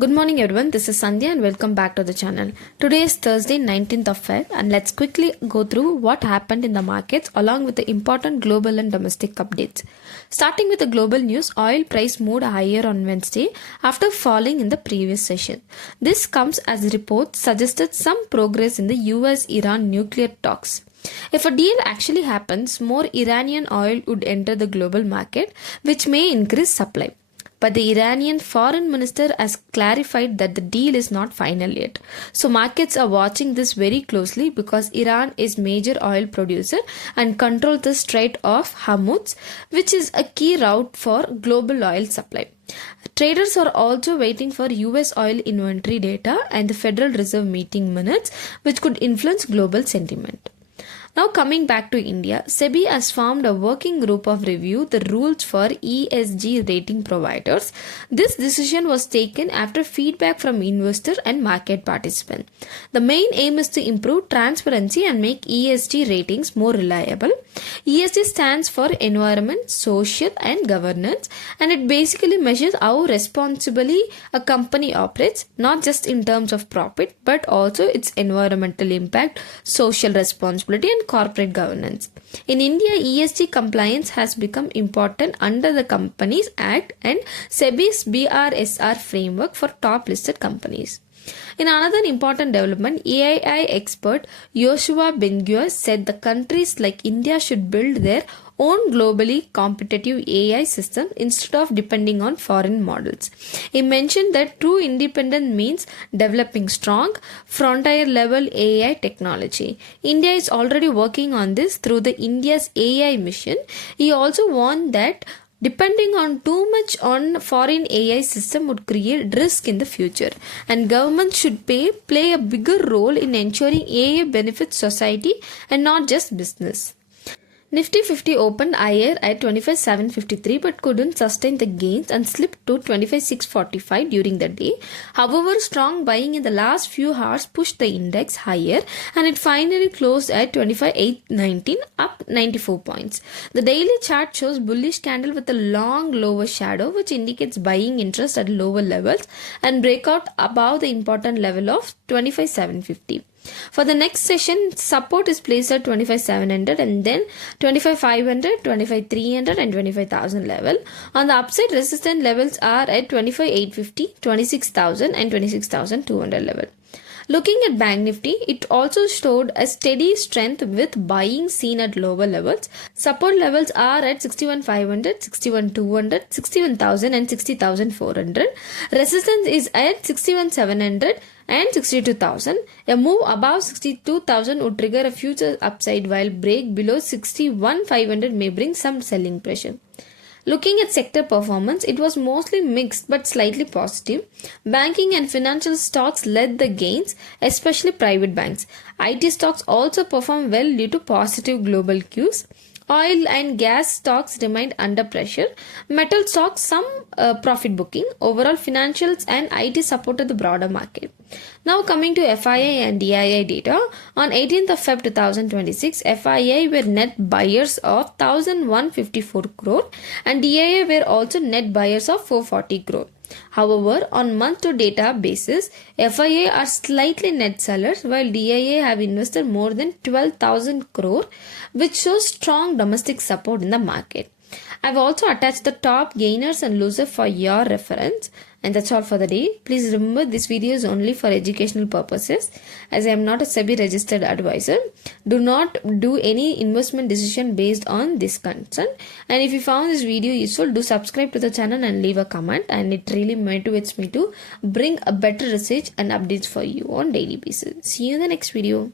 Good morning everyone, this is Sandhya and welcome back to the channel. Today is Thursday 19th of Feb and let's quickly go through what happened in the markets along with the important global and domestic updates. Starting with the global news, oil price moved higher on Wednesday after falling in the previous session. This comes as reports suggested some progress in the US-Iran nuclear talks. If a deal actually happens, more Iranian oil would enter the global market, which may increase supply. But the Iranian foreign minister has clarified that the deal is not final yet. So markets are watching this very closely because Iran is major oil producer and controls the Strait of Hormuz, which is a key route for global oil supply. Traders are also waiting for US oil inventory data and the Federal Reserve meeting minutes, which could influence global sentiment. Now coming back to India, SEBI has formed a working group of review the rules for ESG rating providers. This decision was taken after feedback from investor and market participants. The main aim is to improve transparency and make ESG ratings more reliable. ESG stands for environment, social and governance, and it basically measures how responsibly a company operates, not just in terms of profit but also its environmental impact, social responsibility and corporate governance. In India, ESG compliance has become important under the Companies Act and SEBI's BRSR framework for top listed companies. In another important development, AI expert Yoshua Bengua said the countries like India should build their own globally competitive AI system instead of depending on foreign models. He mentioned that true independence means developing strong, frontier level AI technology. India is already working on this through the India's AI mission. He also warned that depending on too much on foreign AI system would create risk in the future, and government should play a bigger role in ensuring AI benefits society and not just business. Nifty 50 opened higher at 25,753 but couldn't sustain the gains and slipped to 25,645 during the day. However, strong buying in the last few hours pushed the index higher and it finally closed at 25,819, up 94 points. The daily chart shows bullish candle with a long lower shadow which indicates buying interest at lower levels and breakout above the important level of 25,750. For the next session, support is placed at 25,700 and then 25,500, 25,300 and 25,000 level. On the upside, resistance levels are at 25,850, 26,000 and 26,200 level. Looking at Bank Nifty, it also showed a steady strength with buying seen at lower levels. Support levels are at 61,500, 61,200, 61,000 and 60,400. Resistance is at 61,700 and 62,000. A move above 62,000 would trigger a future upside while break below 61,500 may bring some selling pressure. Looking at sector performance, it was mostly mixed but slightly positive. Banking and financial stocks led the gains, especially private banks. IT stocks also performed well due to positive global cues. Oil and gas stocks remained under pressure. Metal stocks some profit booking. Overall, financials and IT supported the broader market. Now coming to FII and DII data. On 18th of Feb 2026, FII were net buyers of 1,154 crore and DII were also net buyers of 440 crore. However, on month-to-data basis, FIA are slightly net sellers while DIA have invested more than 12,000 crore, which shows strong domestic support in the market. I've also attached the top gainers and losers for your reference. And that's all for the day. Please remember this video is only for educational purposes as I am not a SEBI registered advisor. Do not do any investment decision based on this concern. And if you found this video useful, do subscribe to the channel and leave a comment, and it really motivates me to bring a better research and updates for you on daily basis. See you in the next video.